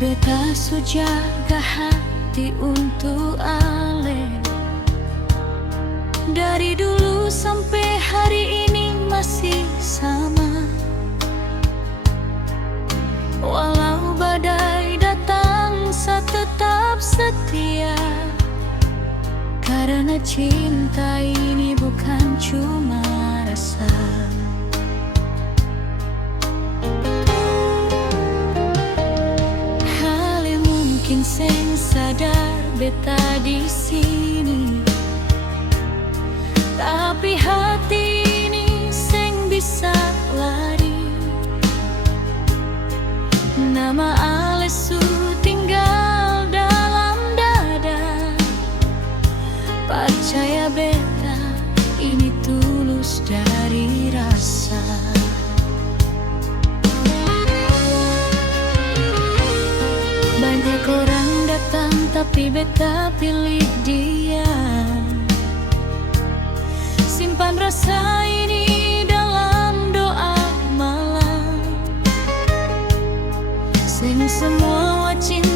Beta su jaga hati untuk ale. Dari dulu sampai hari ini masih sama. Walau badai datang, saya tetap setia. Karena cinta ini bukan cuma rasa. Hal yang mungkin seng sadar beta di sini, tapi hati ini seng bisa lari. Nama ale su tinggal dalam dada. Percaya beta ini tulus dari rasa. Banyak orang datang tapi beta pilih dia. Simpan rasa ini dalam doa malam. Sing semua cinta